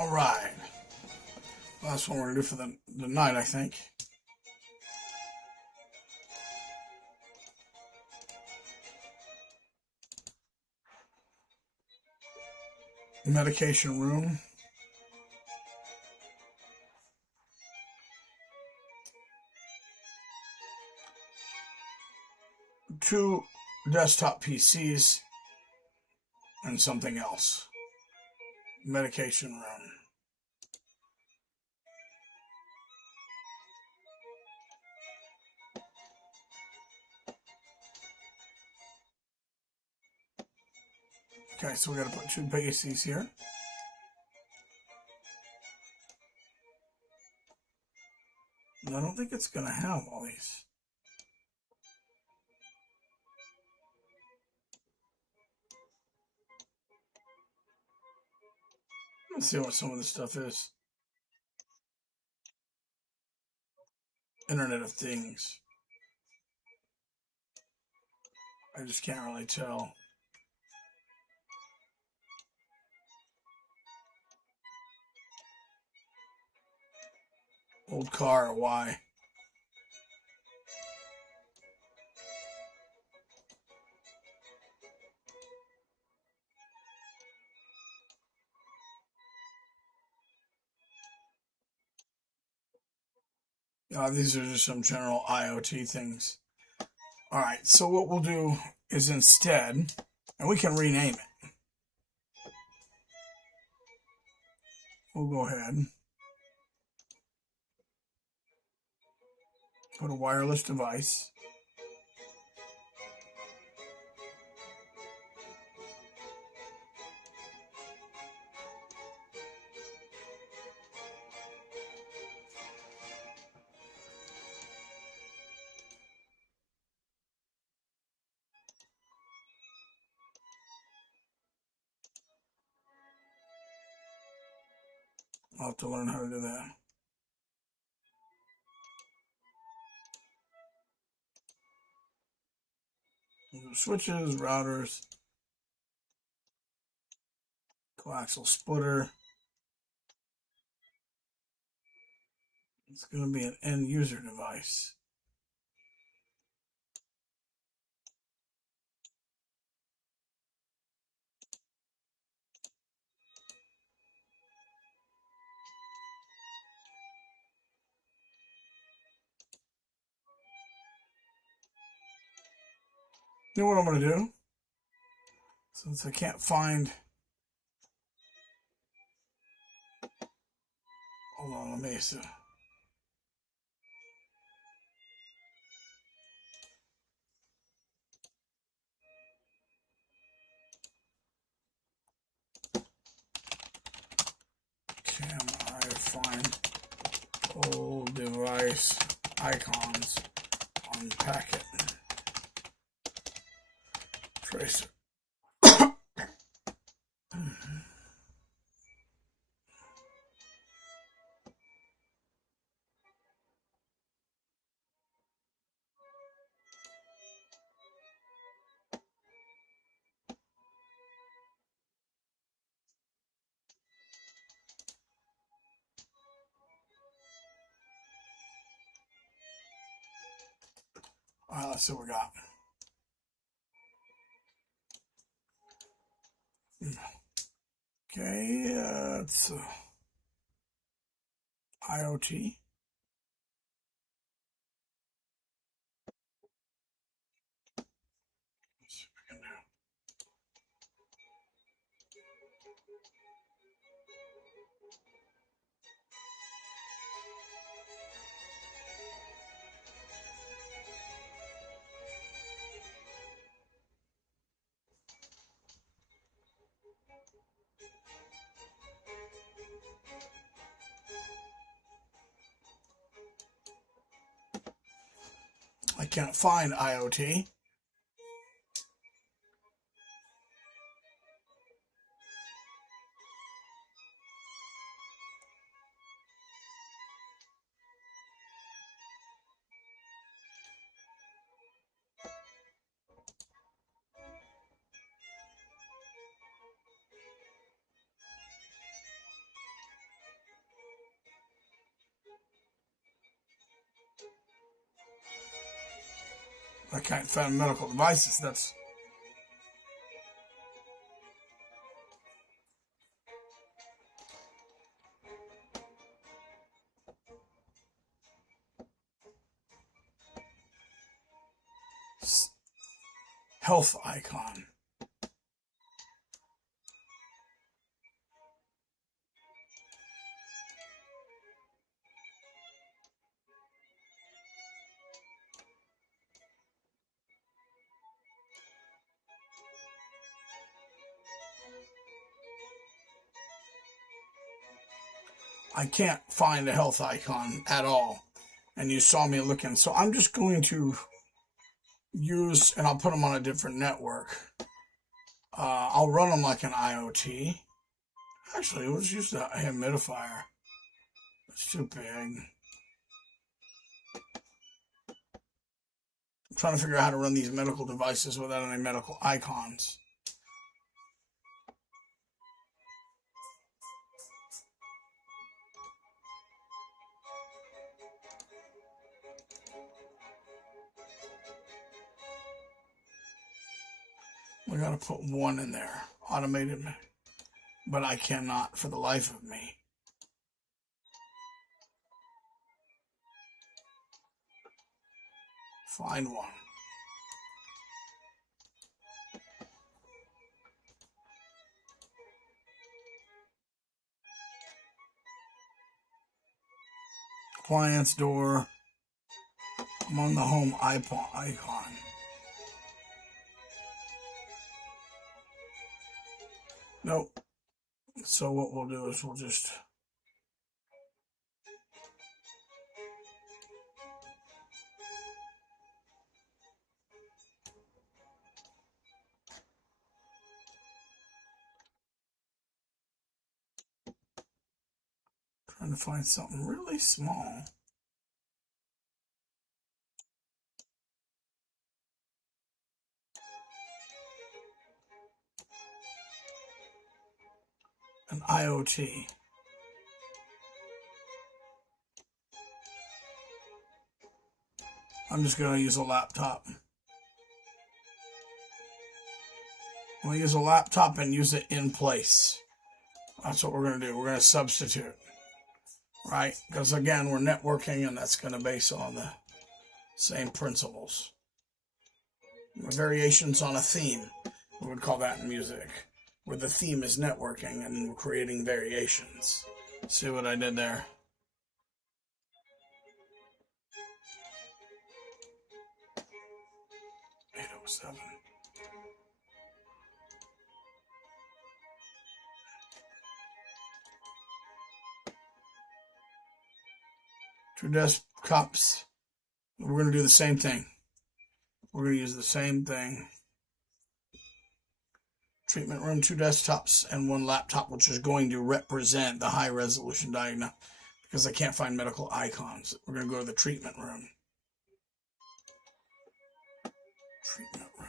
All right. Last one we're going to do for the night, I think. Medication room. Two desktop PCs and something else. Medication room. Okay, so we got to put two PCs here. And I don't think it's going to have all these. Let's see what some of this stuff is. Internet of Things. I just can't really tell. Old car, why? These are just some general IoT things. All right, so what we'll do is instead, and we can rename it. We'll go ahead, put a wireless device. I'll have to learn how to do that. Switches, routers, coaxial splitter. It's going to be an end user device. You know what I'm going to do? Since I can't find... Hold on, let me see. Can I find old device icons on packet tracer? All right, let's see what we got. Okay, it's IoT. Let's see if we can do. I can't find IoT. I can't find medical devices. That's health icon. I can't find a health icon at all. And you saw me looking. So I'm just going to use, and I'll put them on a different network. I'll run them like an IoT. Actually, let's use the humidifier. It's too big. I'm trying to figure out how to run these medical devices without any medical icons. We gotta put one in there, automated, but I cannot for the life of me. Find one. Appliance door. I'm on the home icon. Nope. So what we'll do is we'll just trying to find something really small. An IoT. I'm just going to use a laptop. I'm going to use a laptop and use it in place. That's what we're going to do. We're going to substitute. Right? Because again, we're networking and that's going to base on the same principles. Variations on a theme. We would call that in music. Where the theme is networking and we're creating variations. See what I did there? $807. Two desktops. We're going to do the same thing. We're going to use the same thing. Treatment room, two desktops, and one laptop, which is going to represent the high resolution diagnostic because I can't find medical icons. We're going to go to the treatment room. Treatment room.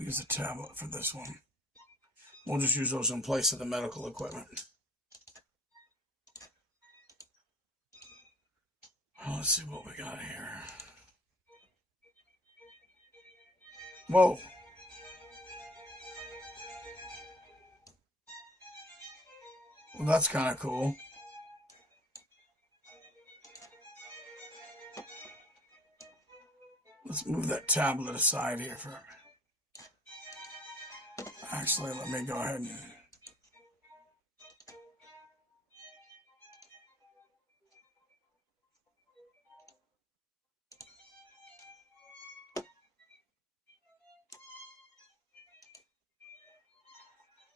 Use a tablet for this one. We'll just use those in place of the medical equipment. Let's see what we got here. Whoa. Well, that's kind of cool. Let's move that tablet aside here for a minute. Actually, let me go ahead and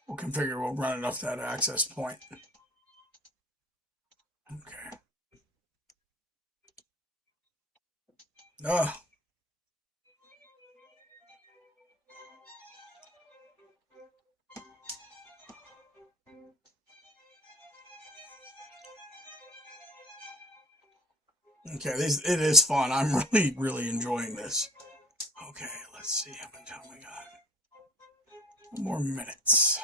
we'll configure, we'll run it off that access point. Okay. Oh. Okay, it is fun. I'm really, really enjoying this. Okay, let's see how many time we got. More minutes.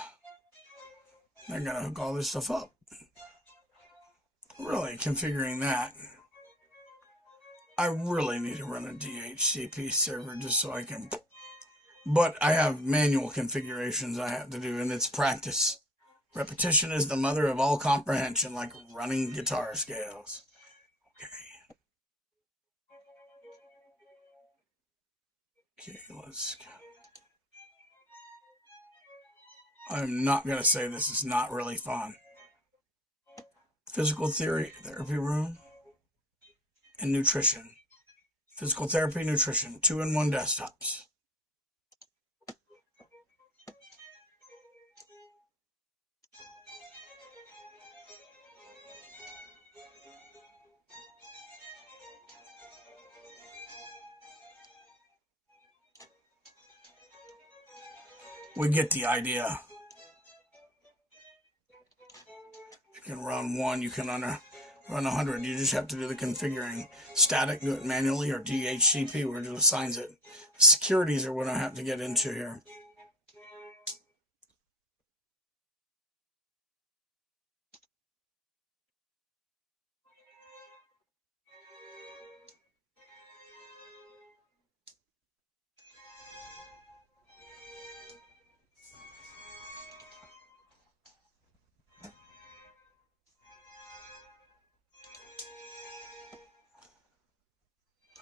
I gotta hook all this stuff up. Really, configuring that. I really need to run a DHCP server just so I can. But I have manual configurations I have to do, and it's practice. Repetition is the mother of all comprehension, like running guitar scales. Okay, let's go. I'm not going to say this is not really fun. Physical therapy room, and nutrition. Physical therapy, nutrition, 2-in-1 desktops. We get the idea. You can run one, you can run 100. You just have to do the configuring. Static, do it manually, or DHCP, where it assigns it. Securities are what I have to get into here.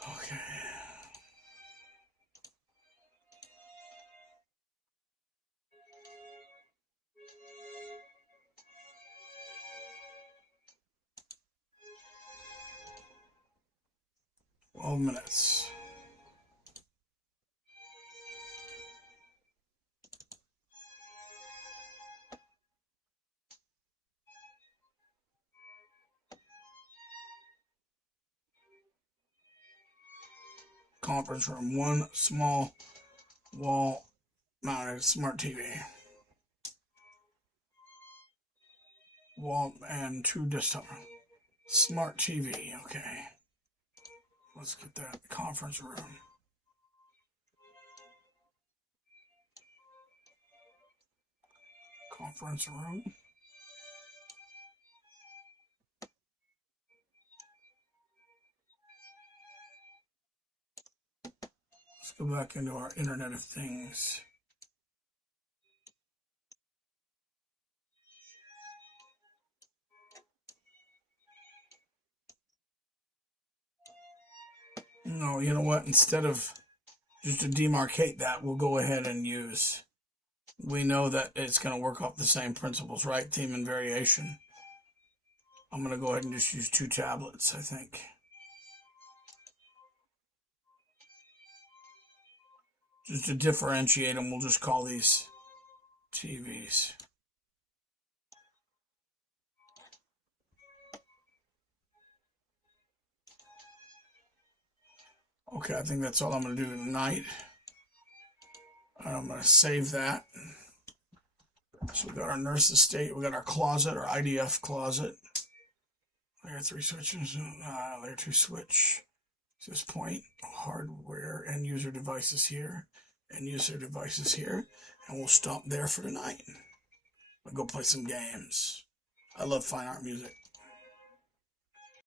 Okay. Well, minutes. Conference room, one small wall mounted smart TV. Wall and 2 desktop. Smart TV, okay. Let's get that conference room. Conference room. Let's go back into our Internet of Things. No, you know what? Instead of just to demarcate that, we'll go ahead and use. We know that it's going to work off the same principles, right? Theme and variation. I'm going to go ahead and just use 2 tablets, I think. Just to differentiate them, we'll just call these TVs. Okay, I think that's all I'm going to do tonight. I'm going to save that. So we got our nurse estate, we got our closet, our IDF closet. Layer 3 switches, layer 2 switch. This point, hardware, end user devices here, end user devices here, and we'll stop there for tonight. I'll go play some games. I love fine art music.